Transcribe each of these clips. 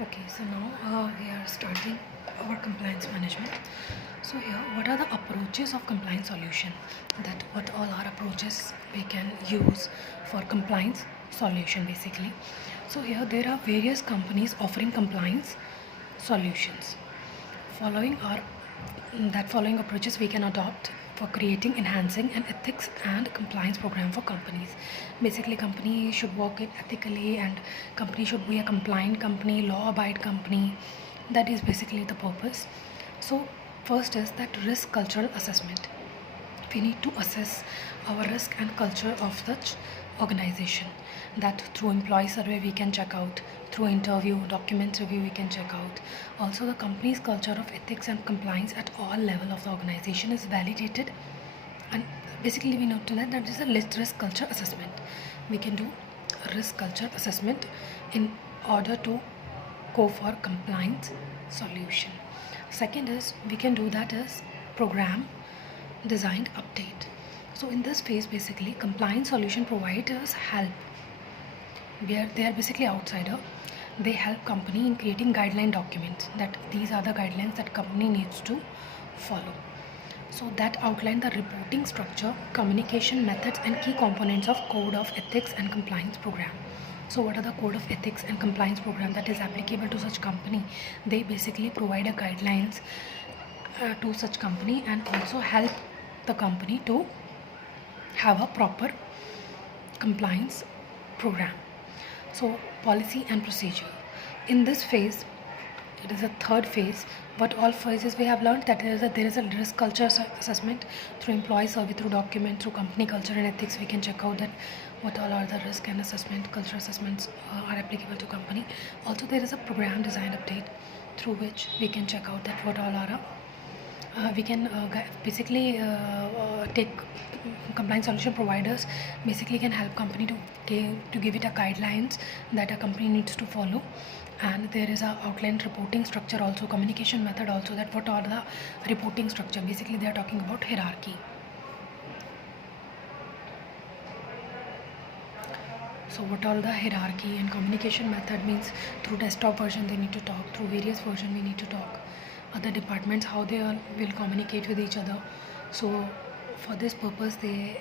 Okay, so now we are starting our compliance management. So here, what are the approaches of compliance solution? That what all are approaches we can use for compliance solution basically. So here there are various companies offering compliance solutions. Following approaches we can adopt for creating, enhancing an ethics and compliance program for companies. Basically, company should work it ethically, and company should be a compliant company, law-abide company. That is basically the purpose. So, first is that risk cultural assessment. We need to assess our risk and culture of such organization. That through employee survey we can check out, through interview document review we can check out. Also, the company's culture of ethics and compliance at all level of the organization is validated, and basically we know to that is a risk culture assessment. We can do risk culture assessment in order to go for compliance solution. Second is we can do that as program designed update. So in this phase, basically compliance solution providers help, where they are basically outsider. They help company in creating guideline documents, that these are the guidelines that company needs to follow. So that outline the reporting structure, communication methods and key components of code of ethics and compliance program. So what are the code of ethics and compliance program that is applicable to such company? They basically provide a guidelines to such company, and also help the company to have a proper compliance program. So policy and procedure. In this phase, it is a third phase. What all phases we have learned, that is that there is a risk culture assessment through employee survey, through document, through company culture and ethics. We can check out that what all are the risk and assessment, culture assessments are applicable to company. Also, there is a program design update through which we can check out that what all are we can basically take compliance solution providers basically can help company to give it a guidelines that a company needs to follow. And there is a outlined reporting structure, also communication method, also that what are the reporting structure. Basically they are talking about hierarchy. So what all the hierarchy and communication method means, through desktop version they need to talk, through various version we need to talk, other departments how they all will communicate with each other. So for this purpose there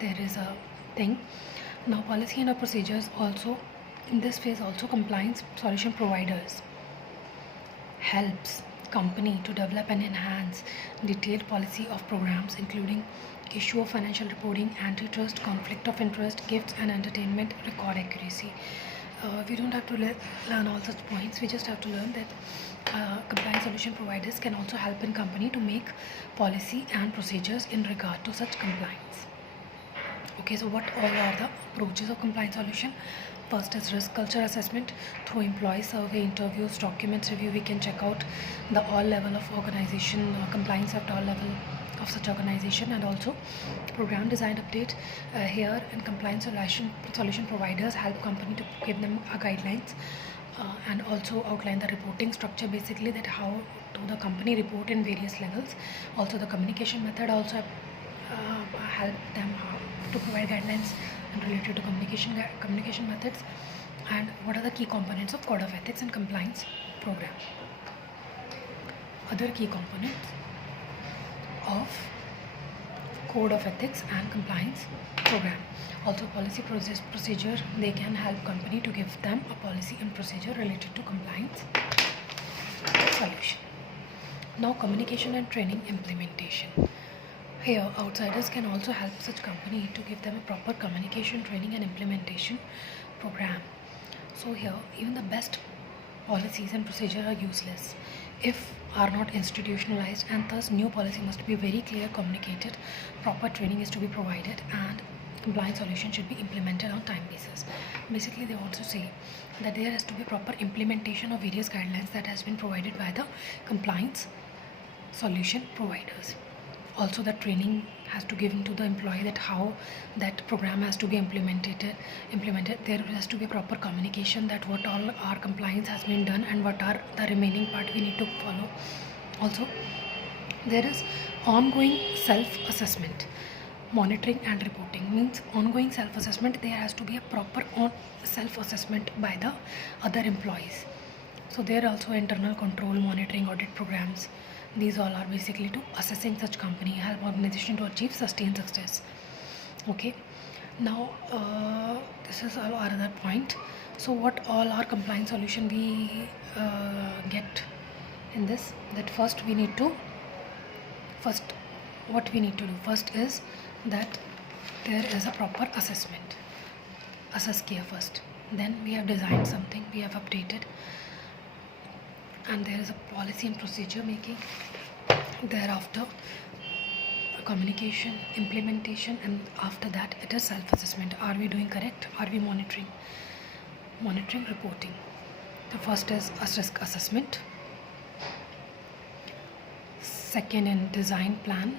is a thing. Now policy and procedures also. In this phase also, compliance solution providers helps company to develop and enhance detailed policy of programs, including issue of financial reporting, antitrust, conflict of interest, gifts and entertainment, record accuracy. We don't have to learn all such points. We just have to learn that compliance solution providers can also help in company to make policy and procedures in regard to such compliance. Okay, so what all are the approaches of compliance solution? First is risk culture assessment. Through employee survey, interviews, documents review, we can check out the all level of organization, compliance at all level of such organization. And also program design update. Here in compliance solution providers help company to give them guidelines, and also outline the reporting structure, basically that how to the company report in various levels. Also the communication method also help them to provide guidelines related to communication methods. And what are the key components of code of ethics and compliance program. Other key components of code of ethics and compliance program. Also policy procedure, they can help company to give them a policy and procedure related to compliance solution. Now communication and training implementation. Here, outsiders can also help such company to give them a proper communication, training and implementation program. So here, even the best policies and procedures are useless if are not institutionalized, and thus new policy must be very clear communicated, proper training is to be provided, and compliance solution should be implemented on time basis. Basically, they also say that there has to be proper implementation of various guidelines that has been provided by the compliance solution providers. Also the training has to give to the employee that how that program has to be implemented. There has to be proper communication that what all our compliance has been done and what are the remaining part we need to follow. Also there is ongoing self-assessment, monitoring and reporting. Means ongoing self-assessment, there has to be a proper self-assessment by the other employees. So there are also internal control, monitoring, audit programs. These all are basically to assessing such company, help organization to achieve sustained success. Okay. Now this is our other point. So what all our compliance solution we get in this? That first what we need to do first is that there is a proper assessment. Assess care first. Then we have designed something, we have updated, and there is a policy and procedure making. Thereafter communication, implementation, and after that it is self-assessment. Are we doing correct? Are we monitoring? Reporting. The first is risk assessment. Second in design plan,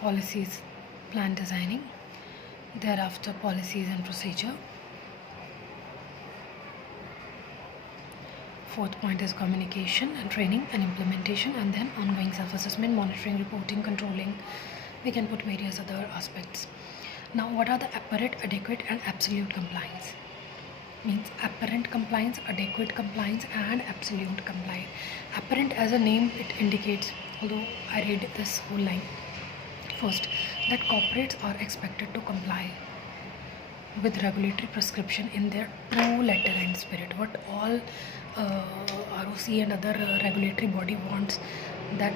policies, plan designing. Thereafter policies and procedure. Fourth point is communication and training and implementation, and then ongoing self-assessment, monitoring, reporting, controlling. We can put various other aspects. Now what are the apparent, adequate and absolute compliance? Means apparent compliance, adequate compliance and absolute compliance. Apparent, as a name it indicates, although I read this whole line first, that corporates are expected to comply with regulatory prescription in their true letter and spirit. What all ROC and other regulatory body wants, that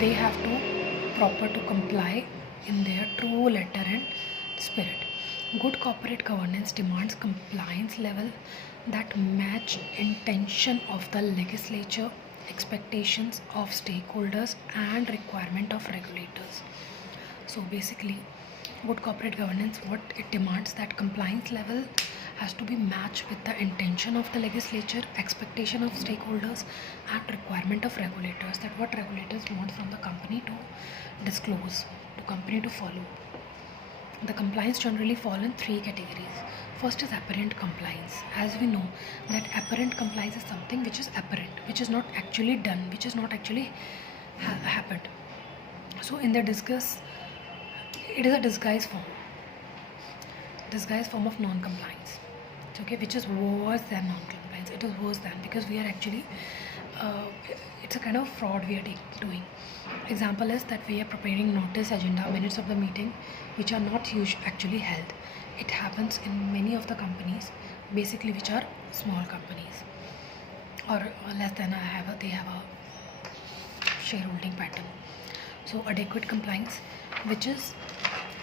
they have to proper to comply in their true letter and spirit. Good corporate governance demands compliance level that match intention of the legislature, expectations of stakeholders and requirement of regulators. So basically good corporate governance, what it demands, that compliance level has to be matched with the intention of the legislature, expectation of stakeholders and requirement of regulators, that what regulators want from the company to disclose, to company to follow. The compliance generally fall in three categories. First is apparent compliance. As we know that apparent compliance is something which is apparent, which is not actually done, which is not actually happened. So in the discuss, it is a disguised form of non-compliance. Okay, which is worse than non-compliance. It is worse than, because we are actually it's a kind of fraud we are doing. Example is that we are preparing notice, agenda, minutes of the meeting which are not actually held. It happens in many of the companies, basically which are small companies or less than they have a shareholding pattern. So adequate compliance, which is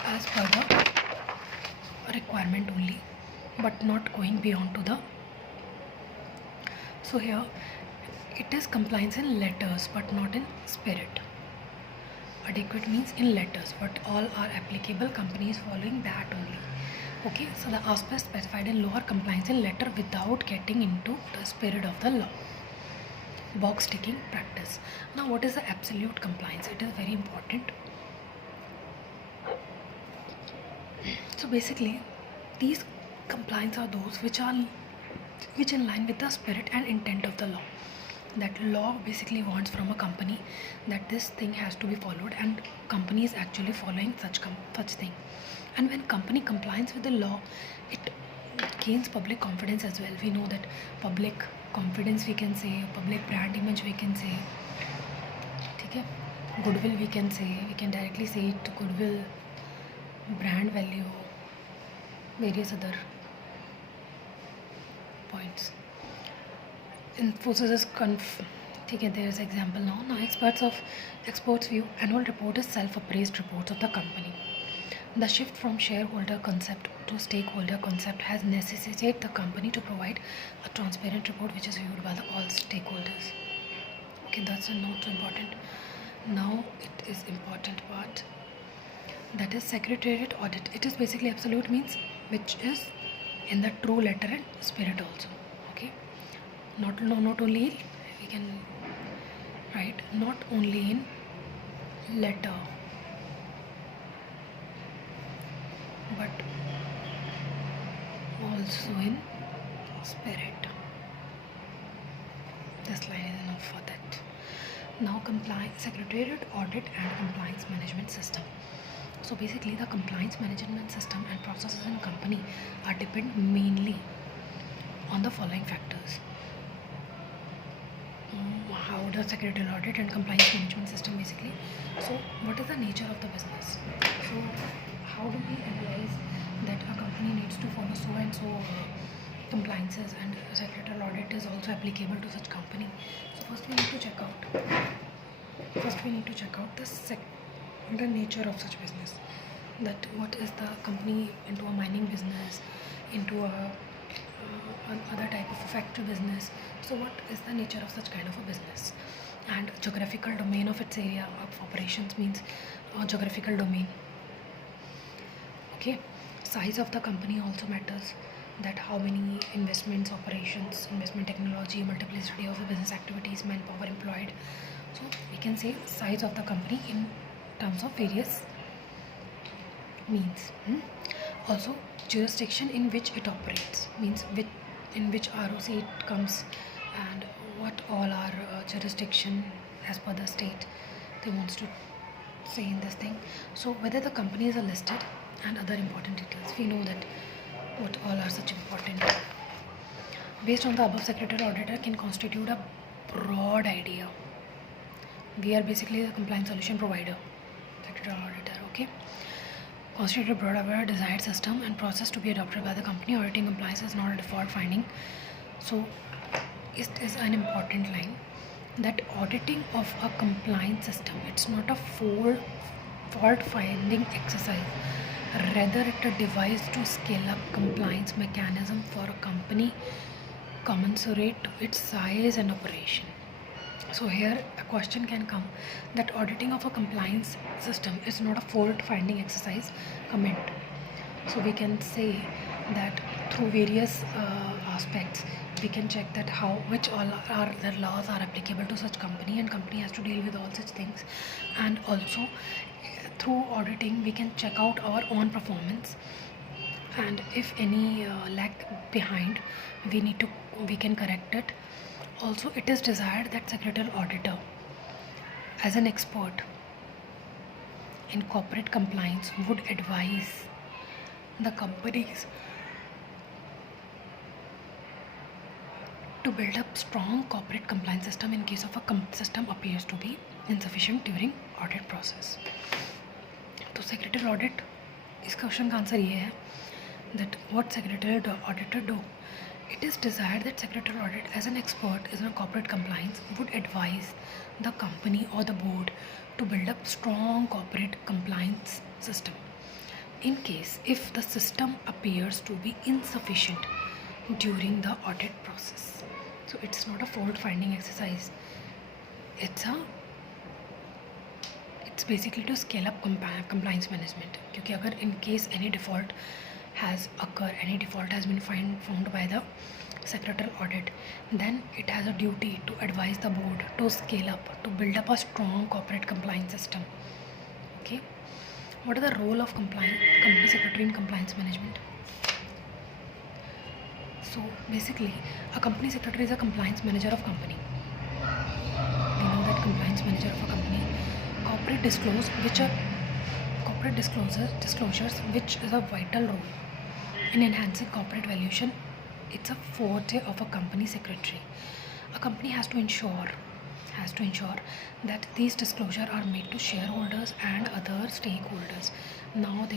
as per the requirement only, but not going beyond to the. So here it is compliance in letters but not in spirit. Adequate means in letters, but all are applicable, companies following that only. Okay, so the aspects specified in law are compliance in letter without getting into the spirit of the law. Box ticking practice. Now what is the absolute compliance? It is very important. So basically these compliance are those which in line with the spirit and intent of the law. That law basically wants from a company that this thing has to be followed, and company is actually following such thing. And when company complies with the law, it gains public confidence as well. We know that public confidence we can say, public brand image we can say, okay? Goodwill we can say, we can directly say it to goodwill, brand value, various other points. Infosys is there is example now. Experts view annual report is self-appraised reports of the company. The shift from shareholder concept to stakeholder concept has necessitated the company to provide a transparent report which is viewed by all stakeholders. Okay, that's not so important. Now it is important part, that is secretariat audit. It is basically absolute means which is in the true letter and spirit also. Okay, not only we can write not only in letter but also in spirit. This line is enough for that. Now secretariat audit and compliance management system. So basically the compliance management system and processes in company are depend mainly on the following factors. How does secretarial audit and compliance management system basically? So what is the nature of the business? So how do we analyze that a company needs to follow so and so compliances, and secretarial audit is also applicable to such company? So first we need to check out the nature of such business, that what is the company into a mining business, into a other type of a factory business. So what is the nature of such kind of a business? And geographical domain of its area of operations means geographical domain. Okay, size of the company also matters, that how many investments, operations, investment technology, multiplicity of the business activities, manpower employed. So we can say size of the company in terms of various means. Also jurisdiction in which it operates, means in which ROC it comes, and what all are jurisdiction as per the state they wants to say in this thing. So whether the companies are listed and other important details. We know that what all are such important. Based on the above, secretarial auditor can constitute a broad idea. We are basically the compliance solution provider, secretarial auditor. Okay, constitute a broad aware desired system and process to be adopted by the company. Auditing compliance is not a default finding. So it is an important line, that auditing of a compliance system, it's not a fault finding exercise, rather it a device to scale up compliance mechanism for a company commensurate to its size and operation. So here a question can come, that auditing of a compliance system is not a fault finding exercise. Comment. So we can say that through various aspects we can check that which all are the laws are applicable to such company, and company has to deal with all such things. And also through auditing we can check out our own performance, and if any lag behind, we can correct it. Also it is desired that secretarial auditor as an expert in corporate compliance would advise the companies to build up strong corporate compliance system in case of a system appears to be insufficient during audit process. तो secretarial audit, इस question का answer ये है that what secretarial auditor do. It is desired that secretarial audit as an expert in corporate compliance would advise the company or the board to build up strong corporate compliance system in case if the system appears to be insufficient during the audit process. So it's not a fault finding exercise, it's basically to scale up compliance management. क्योंकि अगर in case any default has occurred, any default has been found by the secretarial audit, then it has a duty to advise the board to scale up, to build up a strong corporate compliance system. Okay, what is the role of company secretary in compliance management? So basically a company secretary is a compliance manager of company. We know that compliance manager of a company, corporate disclosures which is a vital role in enhancing corporate valuation. It's a forte of a company secretary. A company has to ensure that these disclosures are made to shareholders and other stakeholders. Now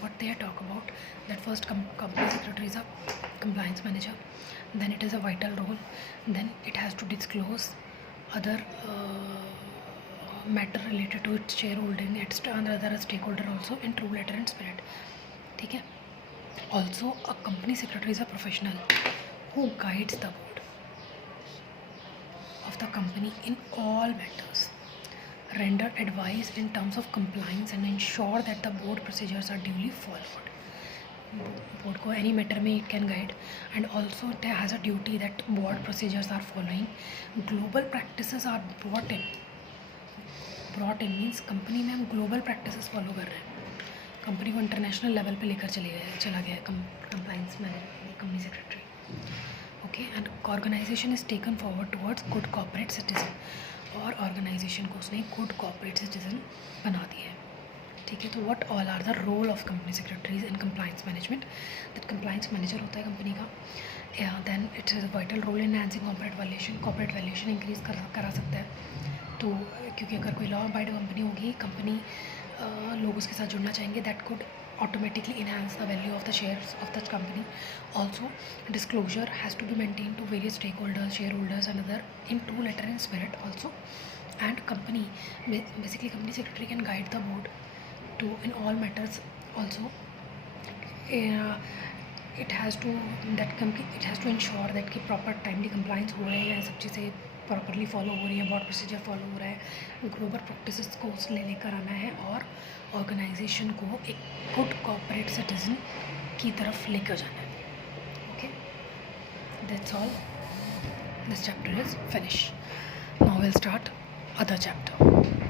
what they talk about, that first company secretary is a compliance manager, then it is a vital role, then it has to disclose other matter related to its shareholding, its and other stakeholder also in true letter and spirit. ठीक है. Also a company secretary is a professional who guides the board of the company in all matters, render advice in terms of compliance and ensure that the board procedures are duly followed. Board को any matter में it can guide, and also it has a duty that board procedures are following. Global practices are brought in means company में हम global practices follow कर रहे हैं, company को international level पे लेकर चला गया compliance manager company secretary. Okay, and organization is taken forward towards good corporate citizen, और ऑर्गेनाइजेशन को उसने गुड कॉर्पोरेट सिटीजन बना दिया है. ठीक है, तो what all are the role of company secretaries in compliance management, that compliance manager होता है कंपनी का. Then it's a vital role in enhancing corporate valuation increase करा सकता है. तो क्योंकि अगर कोई लॉ अबाइड कंपनी होगी, कंपनी लोग उसके साथ जुड़ना चाहेंगे, that could automatically enhance the value of the shares of that company. Also, disclosure has to be maintained to various stakeholders, shareholders and other in true letter and spirit also. And basically company secretary can guide the board to in all matters also. It has to ensure that कि proper timely compliance हो रहे हैं, सब चीज़ें properly follow हो रही है, board procedure follow हो रहा है, ग्लोबल प्रैक्टिसेस को उसने लेकर आना है और ऑर्गेनाइजेशन को एक गुड कॉर्पोरेट सिटीजन की तरफ लेकर जाना है. Okay, that's all. This chapter is finish. Now will start other chapter.